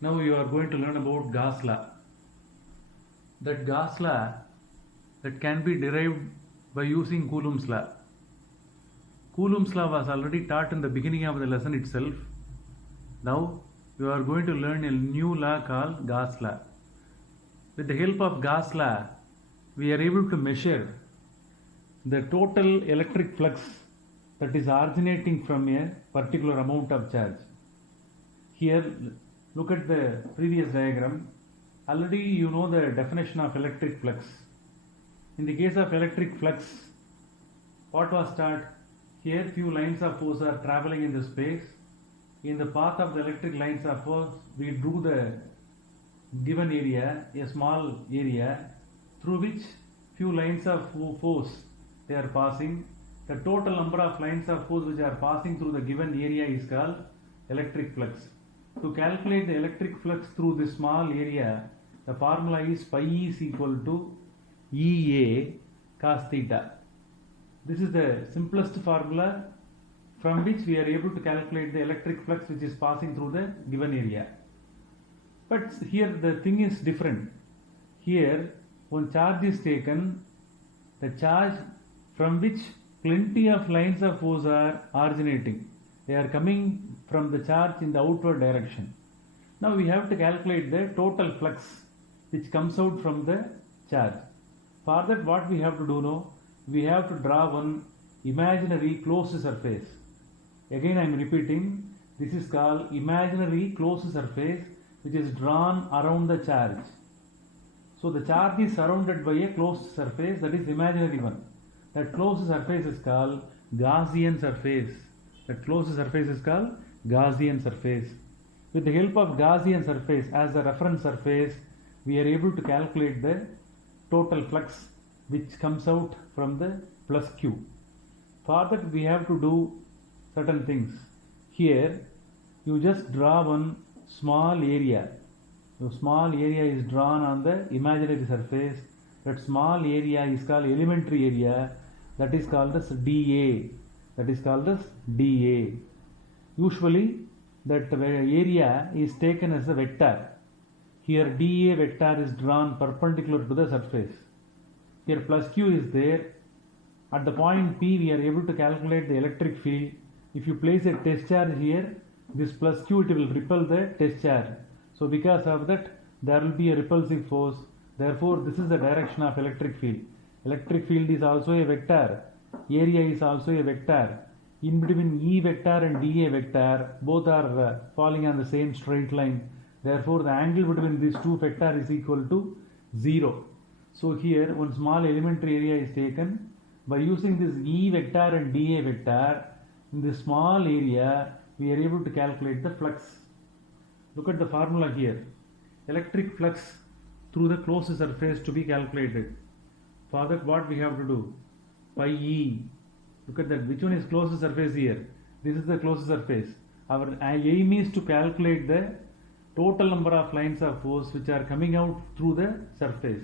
Now you are going to learn about Gauss's law. That Gauss's law that can be derived by using Coulomb's law. Coulomb's law was already taught in the beginning of the lesson itself. Now you are going to learn a new law called Gauss's law. With the help of Gauss's law, we are able to measure the total electric flux that is originating from a particular amount of charge. Here, look at the previous diagram. Already you know the definition of electric flux. In the case of electric flux, what was taught? Here few lines of force are traveling in the space. In the path of the electric lines of force, we drew the given area, a small area, through which few lines of force they are passing. The total number of lines of force which are passing through the given area is called electric flux. To calculate the electric flux through this small area, the formula is pi E is equal to EA cos theta. This is the simplest formula from which we are able to calculate the electric flux which is passing through the given area. But here the thing is different. Here one charge is taken, the charge from which plenty of lines of force are originating. They are coming from the charge in the outward direction. Now we have to calculate the total flux which comes out from the charge. For that, what we have to do now? We have to draw one imaginary closed surface. Again I am repeating, this is called imaginary closed surface which is drawn around the charge. So the charge is surrounded by a closed surface, that is imaginary one. That closed surface is called Gaussian surface. That closed surface is called Gaussian surface. With the help of Gaussian surface as the reference surface, we are able to calculate the total flux which comes out from the plus Q. For that we have to do certain things. Here you just draw one small area. The small area is drawn on the imaginary surface. That small area is called elementary area. That is called as dA. That is called as dA. Usually that area is taken as a vector. Here dA vector is drawn perpendicular to the surface. Here plus Q is there. At the point P we are able to calculate the electric field. If you place a test charge here, this plus Q it will repel the test charge. So because of that there will be a repulsive force. Therefore this is the direction of electric field. Electric field is also a vector. Area is also a vector. In between E vector and dA vector, both are falling on the same straight line. Therefore the angle between these two vectors is equal to 0. So here one small elementary area is taken. By using this E vector and dA vector, in this small area we are able to calculate the flux. Look at the formula here. Electric flux through the closed surface to be calculated. For that what we have to do? Pi E. Look at that. Which one is closed surface here? This is the closed surface. Our aim is to calculate the total number of lines of force which are coming out through the surface.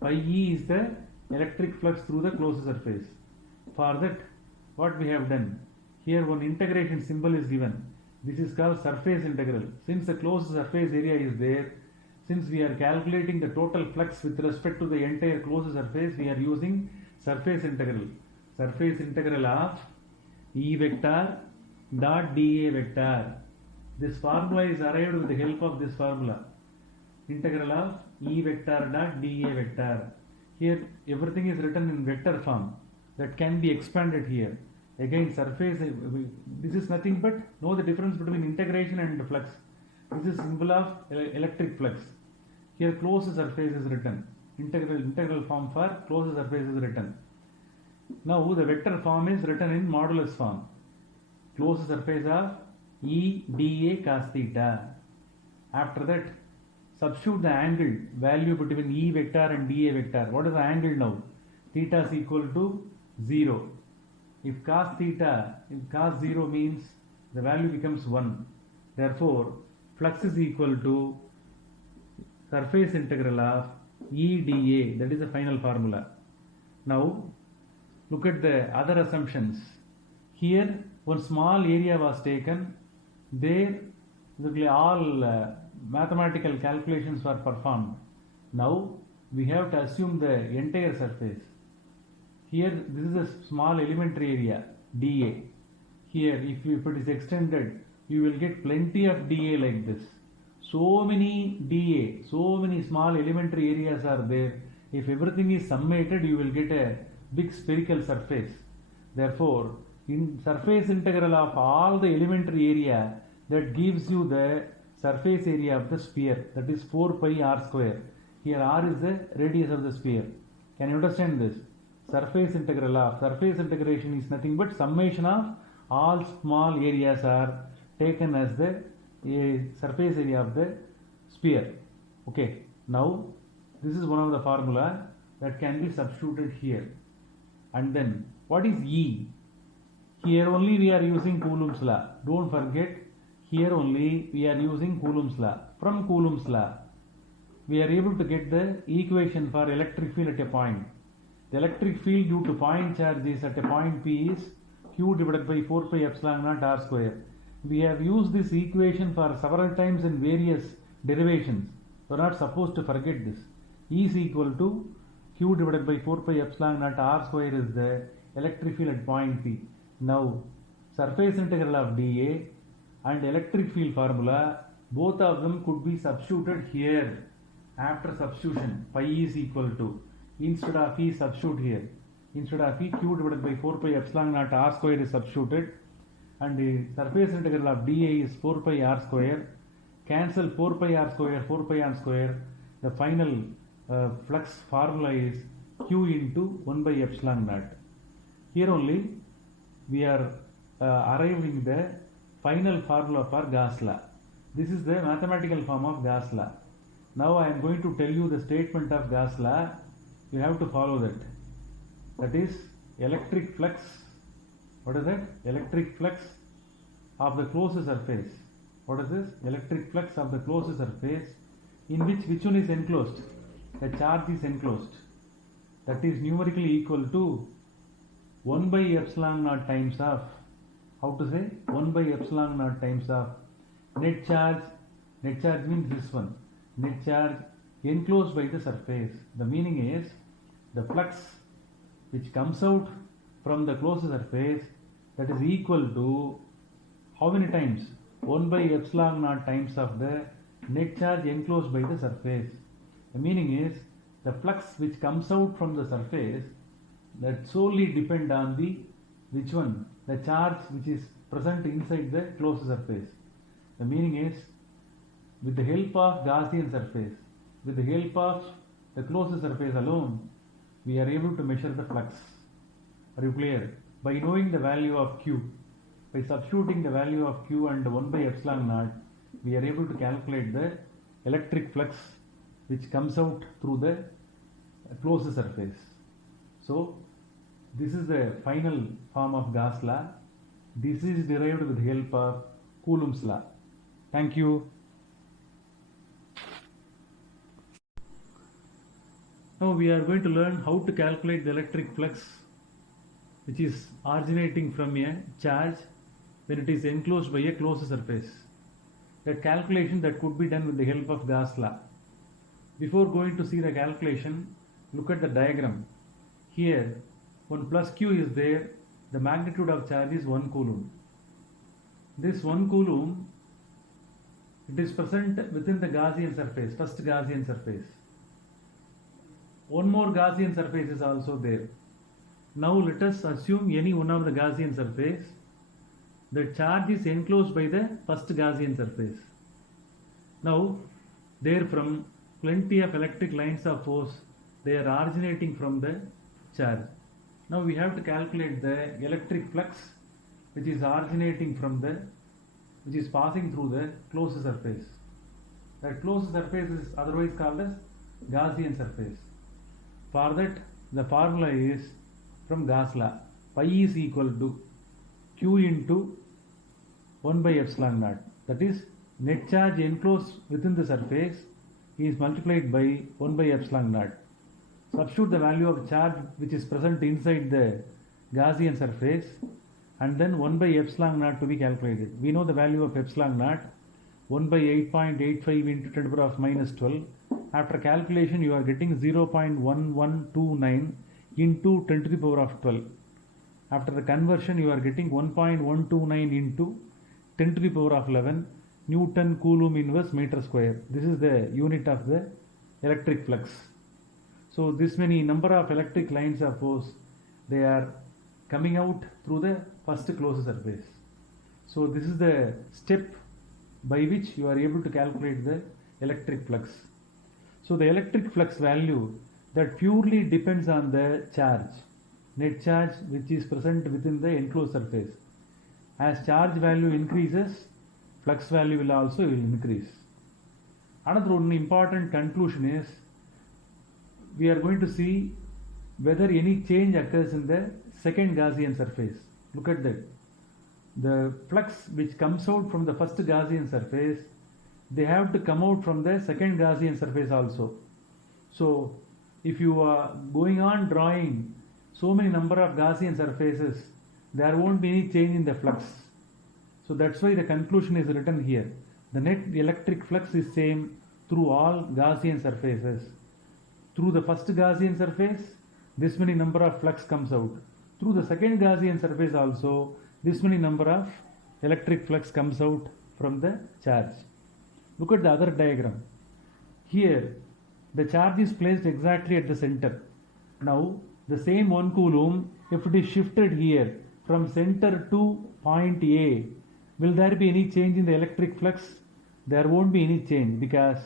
Pi E is the electric flux through the closed surface. For that what we have done? Here one integration symbol is given. This is called surface integral. Since the closed surface area is there, since we are calculating the total flux with respect to the entire closed surface, we are using surface integral. Surface integral of E vector dot dA vector. This formula is arrived with the help of this formula. Integral of E vector dot dA vector. Here everything is written in vector form. That can be expanded here. Again surface, this is nothing but know the difference between integration and flux. This is symbol of electric flux. Here closed surface is written. Integral form for closed surface is written. Now the vector form is written in modulus form. Closed surface of E dA cos theta. After that substitute the angle value between E vector and dA vector. What is the angle now? Theta is equal to 0. If cos 0 means the value becomes 1. Therefore flux is equal to surface integral of E dA. That is the final formula. Now look at the other assumptions. Here one small area was taken. There all mathematical calculations were performed. Now we have to assume the entire surface. Here this is a small elementary area dA. Here if it is extended, you will get plenty of dA like this. So many dA, so many small elementary areas are there. If everything is summated, you will get a big spherical surface. Therefore, in surface integral of all the elementary area, that gives you the surface area of the sphere, that is 4 pi r square. Here r is the radius of the sphere. Can you understand this? Surface integral of surface integration is nothing but summation of all small areas are taken as the surface area of the sphere. Okay, now this is one of the formula that can be substituted here. And then what is E? Here only we are using Coulomb's law. Don't forget, here only we are using Coulomb's law. From Coulomb's law, we are able to get the equation for electric field at a point. The electric field due to point charges at a point P is Q divided by 4 pi epsilon naught r square. We have used this equation for several times in various derivations. We are not supposed to forget this. E is equal to Q divided by 4 pi epsilon naught r square is the electric field at point P. Now, surface integral of dA and electric field formula, both of them could be substituted here. After substitution, pi is equal to, instead of E substitute here, instead of E, Q divided by 4 pi epsilon naught r square is substituted, and the surface integral of dA is 4 pi r square. Cancel 4 pi r square, 4 pi r square. The final flux formula is Q into 1 by epsilon naught. Here only we are arriving the final formula for Gauss's law. This is the mathematical form of Gauss's law. Now I am going to tell you the statement of Gauss's law. You have to follow that. That is electric flux. What is that? Electric flux of the closed surface. What is this? Electric flux of the closed surface in which one is enclosed? The charge is enclosed. That is numerically equal to 1 by epsilon naught times of, how to say? 1 by epsilon naught times of net charge. Net charge means this one. Net charge enclosed by the surface. The meaning is the flux which comes out from the closed surface, that is equal to how many times? 1 by epsilon naught times of the net charge enclosed by the surface. The meaning is the flux which comes out from the surface, that solely depend on the which one? The charge which is present inside the closed surface. The meaning is, with the help of Gaussian surface, with the help of the closed surface alone, we are able to measure the flux. Are you clear? By knowing the value of Q, by substituting the value of Q and 1 by epsilon naught, we are able to calculate the electric flux which comes out through the closed surface. So, this is the final form of Gauss's law. This is derived with the help of Coulomb's law. Thank you. Now we are going to learn how to calculate the electric flux which is originating from a charge when it is enclosed by a closed surface. That calculation that could be done with the help of Gauss's law. Before going to see the calculation, look at the diagram. Here, when plus Q is there, the magnitude of charge is 1 coulomb. This 1 coulomb, it is present within the Gaussian surface, first Gaussian surface. One more Gaussian surface is also there. Now let us assume any one of the Gaussian surface. The charge is enclosed by the first Gaussian surface. Now, therefrom, plenty of electric lines of force, they are originating from the charge. Now we have to calculate the electric flux which is originating from the, which is passing through the closed surface. That closed surface is otherwise called as Gaussian surface. For that, the formula is from Gauss's law. Pi is equal to Q into 1 by epsilon naught. That is, net charge enclosed within the surface is multiplied by 1 by epsilon naught. Substitute the value of charge which is present inside the Gaussian surface and then 1 by epsilon naught to be calculated. We know the value of epsilon naught. 1 by 8.85 into 10 to the power of minus 12. After calculation, you are getting 0.1129 into 10 to the power of 12. After the conversion, you are getting 1.129 into 10 to the power of 11 Newton Coulomb inverse meter square. This is the unit of the electric flux. So this many number of electric lines of force, they are coming out through the first closed surface. So this is the step by which you are able to calculate the electric flux. So the electric flux value, that purely depends on the charge, net charge, which is present within the enclosed surface. As charge value increases, flux value will also increase. Another one important conclusion is, we are going to see whether any change occurs in the second Gaussian surface. Look at that. The flux which comes out from the first Gaussian surface, they have to come out from the second Gaussian surface also. So if you are going on drawing so many number of Gaussian surfaces, there won't be any change in the flux. So that's why the conclusion is written here. The net electric flux is same through all Gaussian surfaces. Through the first Gaussian surface, this many number of flux comes out. Through the second Gaussian surface also, this many number of electric flux comes out from the charge. Look at the other diagram. Here, the charge is placed exactly at the center. Now, the same 1 Coulomb, if it is shifted here from center to point A, will there be any change in the electric flux? There won't be any change, because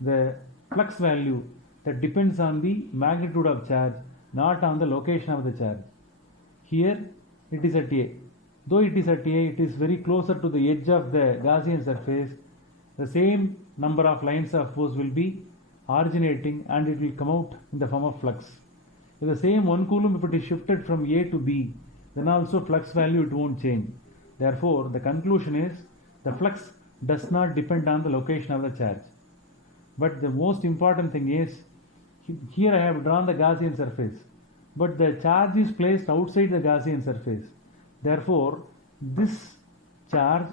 the flux value, that depends on the magnitude of charge, not on the location of the charge. Here it is at A. Though it is at A, it is very closer to the edge of the Gaussian surface. The same number of lines of force will be originating, and it will come out in the form of flux. With the same 1 Coulomb, if it is shifted from A to B, then also flux value it won't change. Therefore, the conclusion is, the flux does not depend on the location of the charge. But the most important thing is, here I have drawn the Gaussian surface, but the charge is placed outside the Gaussian surface. Therefore, this charge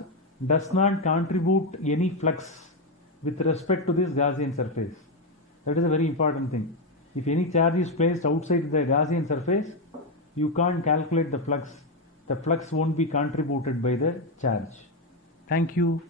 does not contribute any flux with respect to this Gaussian surface. That is a very important thing. If any charge is placed outside the Gaussian surface, you can't calculate the flux. The flux won't be contributed by the charge. Thank you.